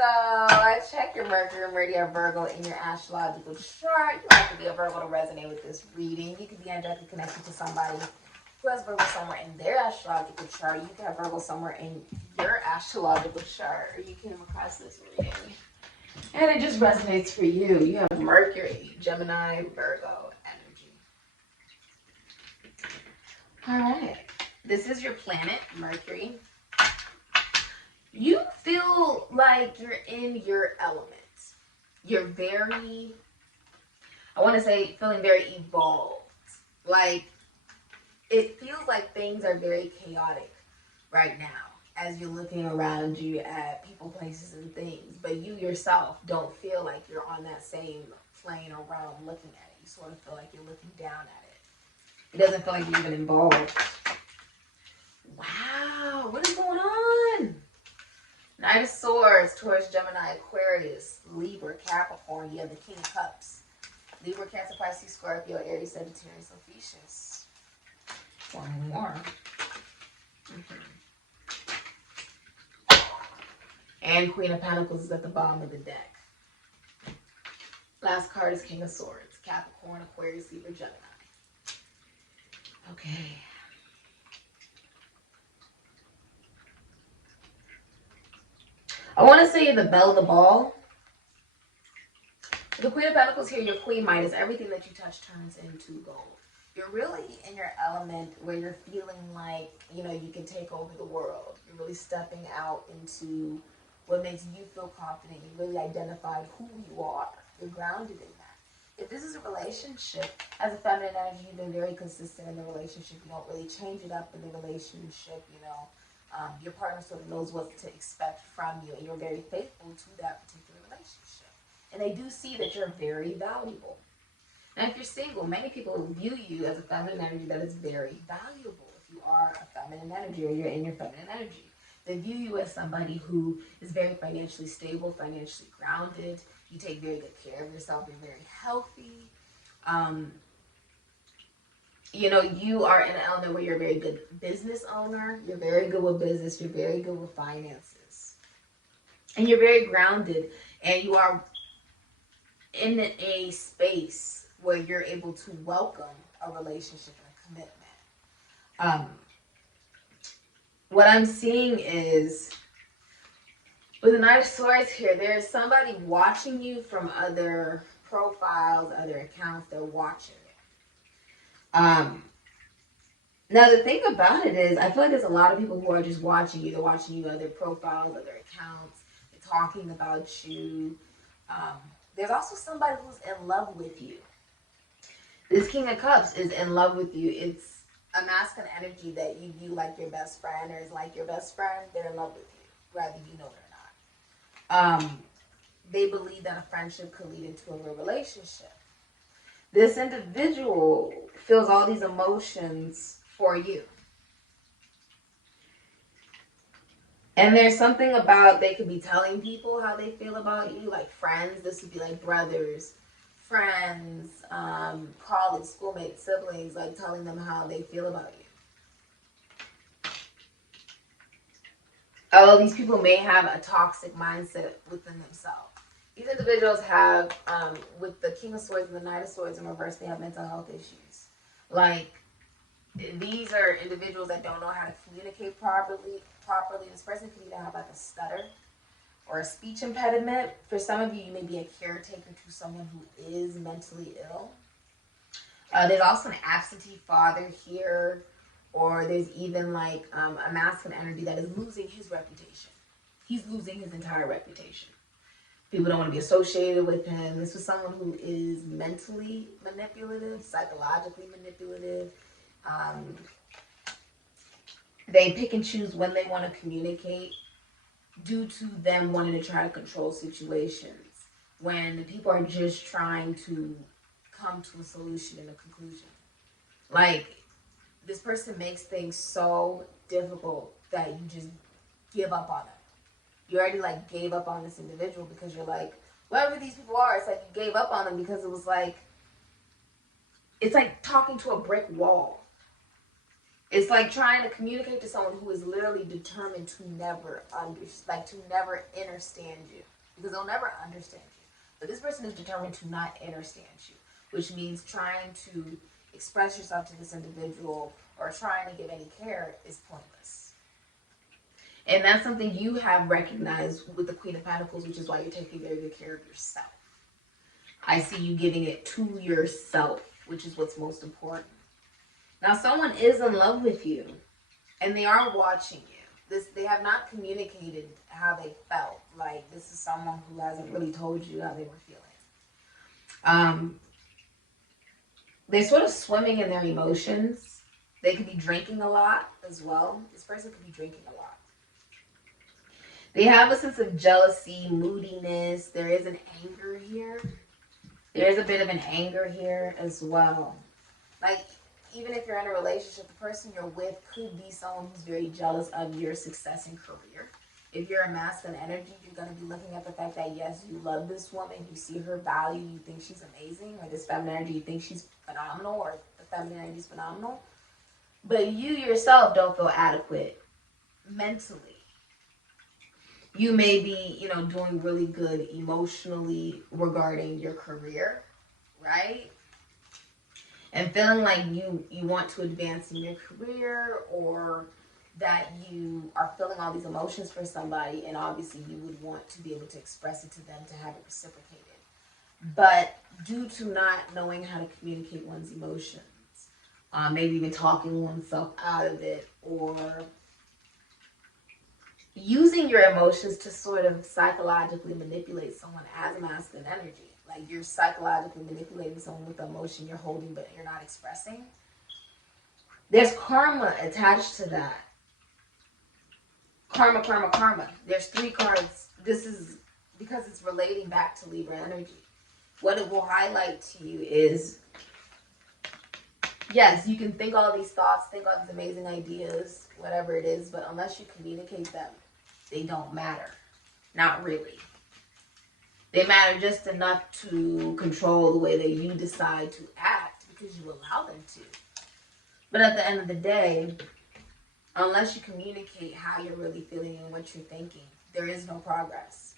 Virgo. Check your Mercury and Meridian Virgo in your astrological chart. You don't have to be a Virgo to resonate with this reading. You could be energetically connected to somebody who has Virgo somewhere in their astrological chart. You can have Virgo somewhere in your astrological chart, or you came across this reading and it just resonates for you. You have Mercury, Gemini, Virgo energy. All right. This is your planet, Mercury. You feel like you're in your element. You're very, I want to say, feeling very evolved. Like, it feels like things are very chaotic right now as you're looking around you at people, places, and things. But you yourself don't feel like you're on that same plane or realm looking at it. You sort of feel like you're looking down at it. It doesn't feel like you're even involved. Wow, what is going on? Knight of Swords, Taurus, Gemini, Aquarius, Libra, Capricorn. You have the King of Cups. Libra, Cancer, Pisces, Scorpio, Aries, Sagittarius, Ophiuchus. One more. And Queen of Pentacles is at the bottom of the deck. Last card is King of Swords. Capricorn, Aquarius, Libra, Gemini. Okay. I want to say the belle of the ball. The Queen of Pentacles here, your Queen Midas. Everything that you touch turns into gold. You're really in your element where you're feeling like, you know, you can take over the world. You're really stepping out into what makes you feel confident. You really identified who you are. You're grounded in that. If this is a relationship, as a feminine energy, you've been very consistent in the relationship. You don't really change it up in the relationship, you know. Your partner sort of knows what to expect from you, and you're very faithful to that particular relationship. And they do see that you're very valuable. Now, if you're single, many people view you as a feminine energy that is very valuable. If you are a feminine energy or you're in your feminine energy, they view you as somebody who is very financially stable, financially grounded. You take very good care of yourself. You're very healthy. You know, you are in an element where you're a very good business owner. You're very good with business. You're very good with finances. And you're very grounded. And you are in a space where you're able to welcome a relationship and a commitment. What I'm seeing is, with the Knight of Swords here, there's somebody watching you from other profiles, other accounts. They're watching it. Now the thing about it is, I feel like there's a lot of people who are just watching you. They're watching you, other profiles, other accounts. They're talking about you. There's also somebody who's in love with you. This King of Cups is in love with you. It's a masculine energy that you view like your best friend, or is like your best friend. They're in love with you, whether you know it or not. They believe that a friendship could lead into a real relationship. This individual feels all these emotions for you. And there's something about, they could be telling people how they feel about you, like friends. This would be like brothers, friends, colleagues, schoolmates, siblings, like telling them how they feel about you. Oh, these people may have a toxic mindset within themselves. These individuals have, with the King of Swords and the Knight of Swords in reverse, they have mental health issues. Like, these are individuals that don't know how to communicate properly. This person could either have like a stutter or a speech impediment. For some of you, you may be a caretaker to someone who is mentally ill. There's also an absentee father here, or there's even like a masculine energy that is losing his reputation. He's losing his entire reputation. People don't want to be associated with him. This was someone who is mentally manipulative, psychologically manipulative. They pick and choose when they want to communicate due to them wanting to try to control situations when the people are just trying to come to a solution and a conclusion. Like, this person makes things so difficult that you just give up on them. You already like gave up on this individual because you're like, whoever these people are, it's like you gave up on them because it was like, it's like talking to a brick wall. It's like trying to communicate to someone who is literally determined to never to never understand you, because they'll never understand you. But this person is determined to not understand you, which means trying to express yourself to this individual or trying to give any care is pointless. And that's something you have recognized with the Queen of Pentacles, which is why you're taking very good care of yourself. I see you giving it to yourself, which is what's most important. Now, someone is in love with you, and they are watching you. They have not communicated how they felt. Like, this is someone who hasn't really told you how they were feeling. They're sort of swimming in their emotions. They could be drinking a lot as well. This person could be drinking a lot. They have a sense of jealousy, moodiness. There is an anger here. There is a bit of an anger here as well. Like, even if you're in a relationship, the person you're with could be someone who's very jealous of your success and career. If you're a masculine energy, you're going to be looking at the fact that, yes, you love this woman, you see her value, you think she's amazing, or this feminine energy, you think she's phenomenal, or the feminine energy is phenomenal. But you yourself don't feel adequate mentally. You may be, doing really good emotionally regarding your career, right? And feeling like you want to advance in your career, or that you are feeling all these emotions for somebody, and obviously you would want to be able to express it to them to have it reciprocated. But due to not knowing how to communicate one's emotions, maybe even talking oneself out of it, or using your emotions to sort of psychologically manipulate someone as a masculine energy. Like, you're psychologically manipulating someone with the emotion you're holding but you're not expressing. There's karma attached to that. Karma, karma, karma. There's 3 cards. This is because it's relating back to Libra energy. What it will highlight to you is, yes, you can think all these thoughts, think all these amazing ideas, whatever it is, but unless you communicate them, they don't matter. Not really. They matter just enough to control the way that you decide to act because you allow them to. But at the end of the day, unless you communicate how you're really feeling and what you're thinking, there is no progress.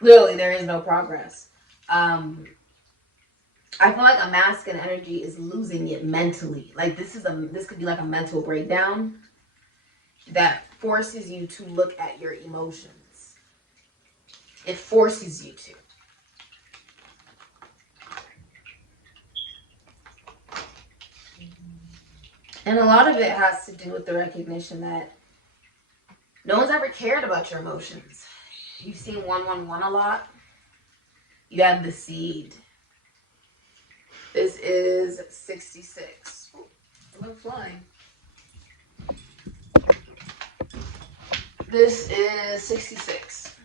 Literally, there is no progress. I feel like a masculine energy is losing it mentally. Like, this could be like a mental breakdown that forces you to look at your emotions. It forces you to. And a lot of it has to do with the recognition that no one's ever cared about your emotions. You've seen 111 a lot. You have the seed. This is 66. Ooh, it went flying. This is 66.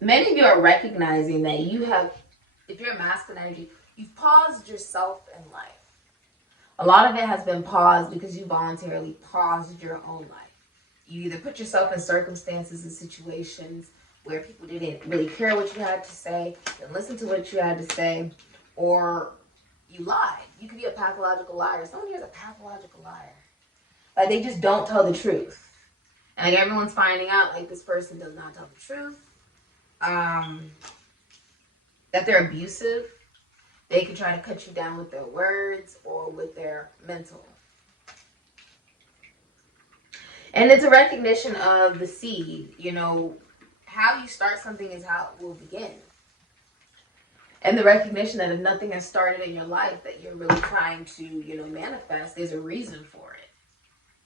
Many of you are recognizing that if you're a masculine energy, you've paused yourself in life. A lot of it has been paused because you voluntarily paused your own life. You either put yourself in circumstances and situations where people didn't really care what you had to say, didn't listen to what you had to say, or you lied. You could be a pathological liar. Someone here is a pathological liar. Like, they just don't tell the truth. And like, everyone's finding out, like, this person does not tell the truth. That they're abusive. They can try to cut you down with their words or with their mental. And it's a recognition of the seed. How you start something is how it will begin. And the recognition that if nothing has started in your life that you're really trying to, manifest, there's a reason for it.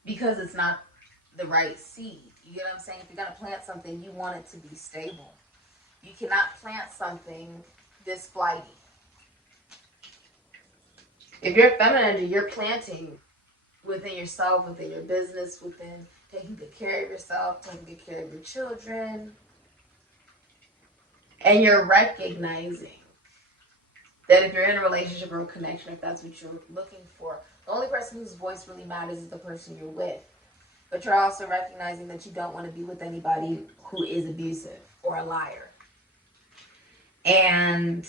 Because it's not the right seed. You get what I'm saying? If you're going to plant something, you want it to be stable. You cannot plant something this flighty. If you're a feminine energy, you're planting within yourself, within your business, within taking good care of yourself, taking good care of your children. And you're recognizing that if you're in a relationship or a connection, if that's what you're looking for, the only person whose voice really matters is the person you're with. But you're also recognizing that you don't want to be with anybody who is abusive or a liar. And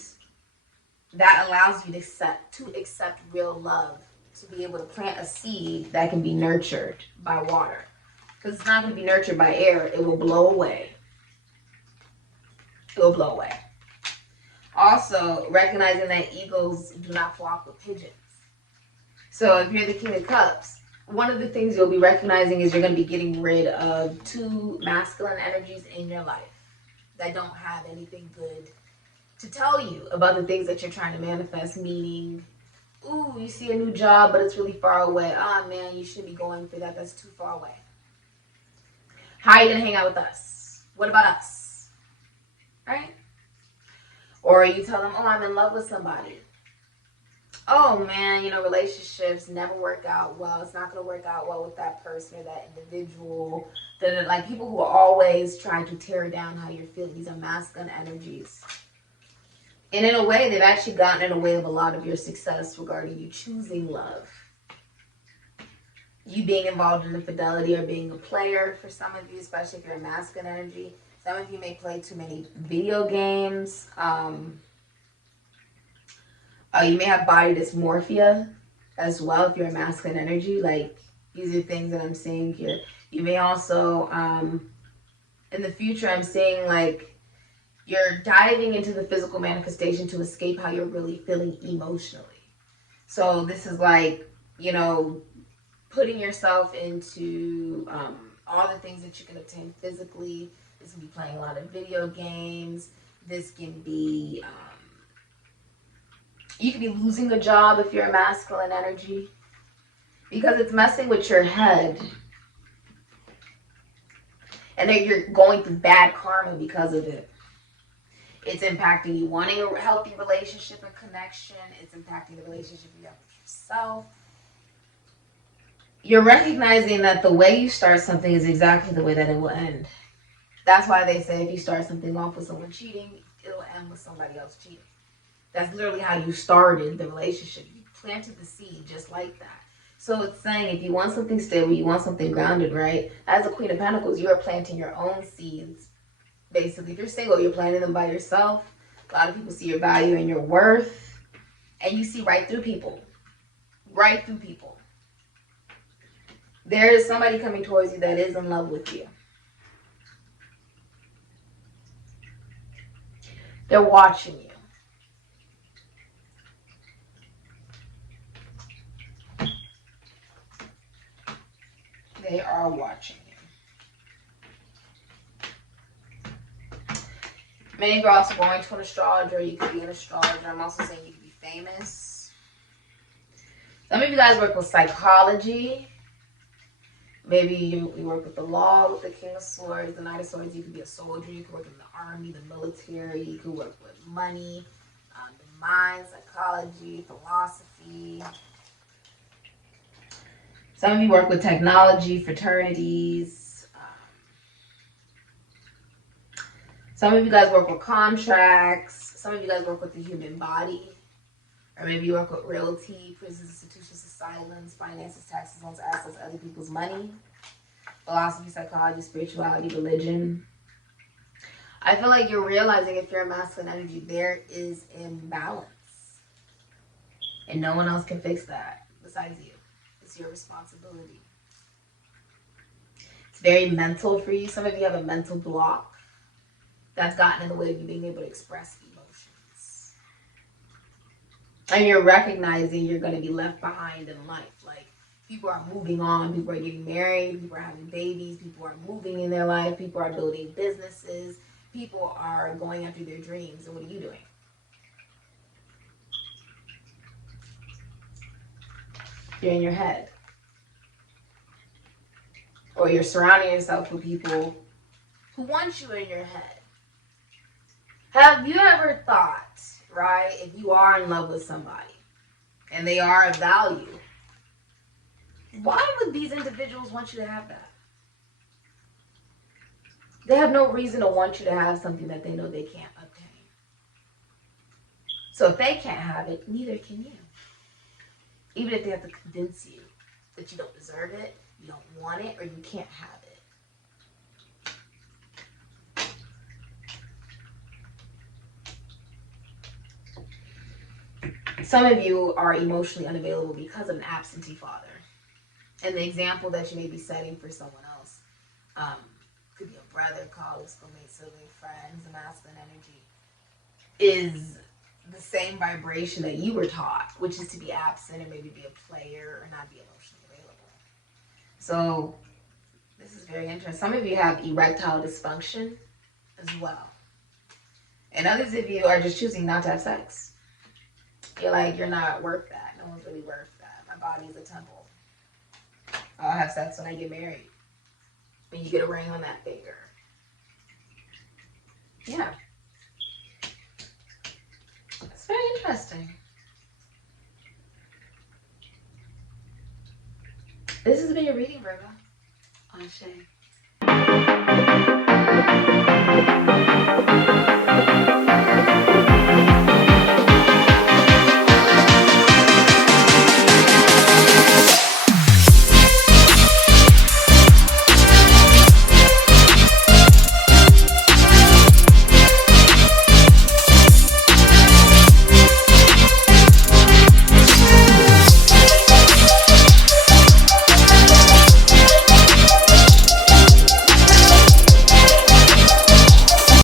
that allows you to accept real love, to be able to plant a seed that can be nurtured by water. Because it's not going to be nurtured by air. It will blow away. It will blow away. Also, recognizing that eagles do not flock with pigeons. So if you're the King of Cups, one of the things you'll be recognizing is you're going to be getting rid of 2 masculine energies in your life that don't have anything good to tell you about the things that you're trying to manifest. Meaning, ooh, you see a new job, but it's really far away. Ah, man, you shouldn't be going for that. That's too far away. How are you going to hang out with us? What about us? Right? Or you tell them, oh, I'm in love with somebody. Oh, man, relationships never work out well. It's not going to work out well with that person or that individual. Like people who are always trying to tear down how you're feeling. These are masculine energies. And in a way, they've actually gotten in the way of a lot of your success regarding you choosing love. You being involved in infidelity or being a player for some of you, especially if you're a masculine energy. Some of you may play too many video games. You may have body dysmorphia as well if you're a masculine energy. Like, these are things that I'm seeing here. You may also, in the future, I'm seeing like you're diving into the physical manifestation to escape how you're really feeling emotionally. So this is like, putting yourself into all the things that you can obtain physically. This can be playing a lot of video games. This can be, you could be losing a job if you're a masculine energy, because it's messing with your head. And then you're going through bad karma because of it. It's impacting you wanting a healthy relationship and connection. It's impacting the relationship you have with yourself. You're recognizing that the way you start something is exactly the way that it will end. That's why they say if you start something off with someone cheating, it'll end with somebody else cheating. That's literally how you started the relationship. You planted the seed just like that. So it's saying if you want something stable, you want something grounded, right? As a Queen of Pentacles, you're planting your own seeds. Basically, if you're single, you're planting them by yourself. A lot of people see your value and your worth. And you see right through people. Right through people. There is somebody coming towards you that is in love with you. They're watching you. They are watching you. Many of you are also going to an astrologer. You could be an astrologer. I'm also saying you could be famous. Some of you guys work with psychology. Maybe you work with the law, with the King of Swords, the Knight of Swords. You could be a soldier. You could work in the army, the military. You could work with money, the mind, psychology, philosophy. Some of you work with technology, fraternities. Some of you guys work with contracts. Some of you guys work with the human body. Or maybe you work with realty, prisons, institutions, asylums, finances, taxes, loans, assets, other people's money. Philosophy, psychology, spirituality, religion. I feel like you're realizing if you're a masculine energy, there is imbalance. And no one else can fix that besides you. It's your responsibility. It's very mental for you. Some of you have a mental block that's gotten in the way of you being able to express emotions. And you're recognizing you're going to be left behind in life. Like, people are moving on. People are getting married. People are having babies. People are moving in their life. People are building businesses. People are going after their dreams. And what are you doing? You're in your head. Or you're surrounding yourself with people who want you in your head. Have you ever thought, right, if you are in love with somebody and they are of value, why would these individuals want you to have that? They have no reason to want you to have something that they know they can't obtain. So if they can't have it, neither can you. Even if they have to convince you that you don't deserve it, you don't want it, or you can't have it. Some of you are emotionally unavailable because of an absentee father. And the example that you may be setting for someone else could be a brother, colleague, schoolmate, sibling, friends, the masculine energy, is the same vibration that you were taught, which is to be absent or maybe be a player or not be emotionally available. So this is very interesting. Some of you have erectile dysfunction as well. And others of you are just choosing not to have sex. You're like, you're not worth that. No one's really worth that. My body is a temple. I'll have sex when I get married. And you get a ring on that finger. Yeah. It's very interesting. This has been your reading, Virgo. Ashe.